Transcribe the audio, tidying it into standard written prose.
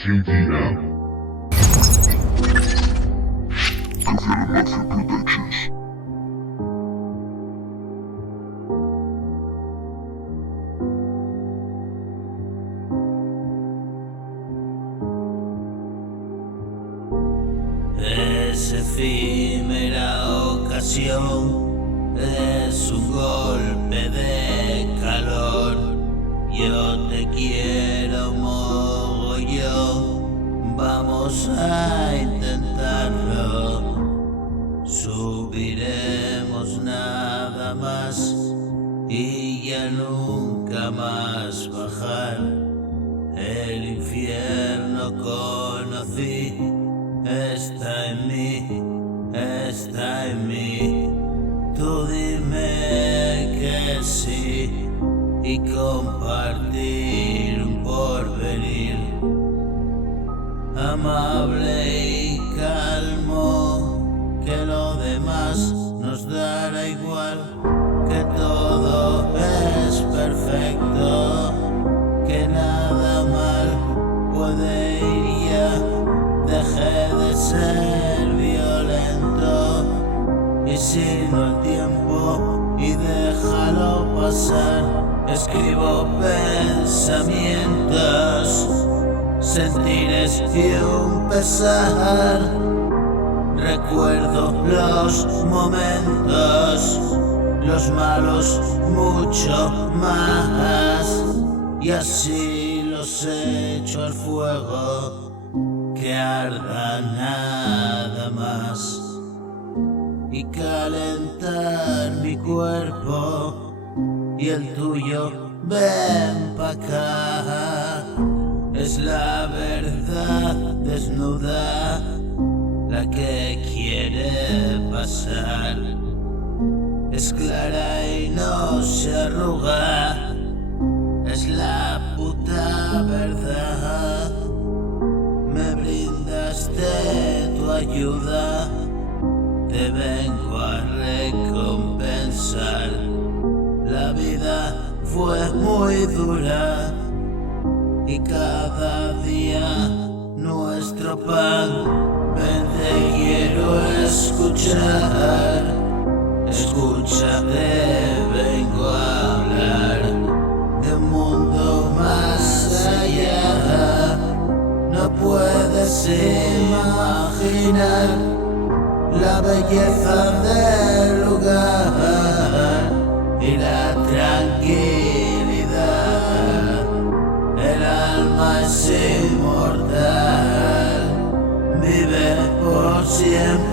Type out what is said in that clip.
TVM. Coconut Mafia Productions. Es efímera ocasión, es un golpe de calor. Yo te quiero mogollón, vamos a intentarlo. Subiremos nada más y ya nunca más bajar. El infierno conocí, está en mí, está en mí. Tú dime que sí y compartir un porvenir amable y calmo, que lo demás nos dará igual, que todo es perfecto, que nada mal puede ir ya. Deje de ser violento y sino el tiempo y déjalo pasar. Escribo pensamientos, sentires y un pesar. Recuerdo los momentos, los malos mucho más, y así los echo al fuego, que arda nada más, y calentar mi cuerpo y el tuyo. Ven pa' acá, es la verdad desnuda la que quiere pasar. Es clara y no se arruga, es la puta verdad. Me brindaste tu ayuda, te vengo a recompensar. La vida fue muy dura y cada día nuestro pan. Ven, te quiero escuchar, escúchate, vengo a hablar de un mundo más allá. No puedes imaginar la belleza del lugar y la tranquilidad. El alma es inmortal, vive por siempre.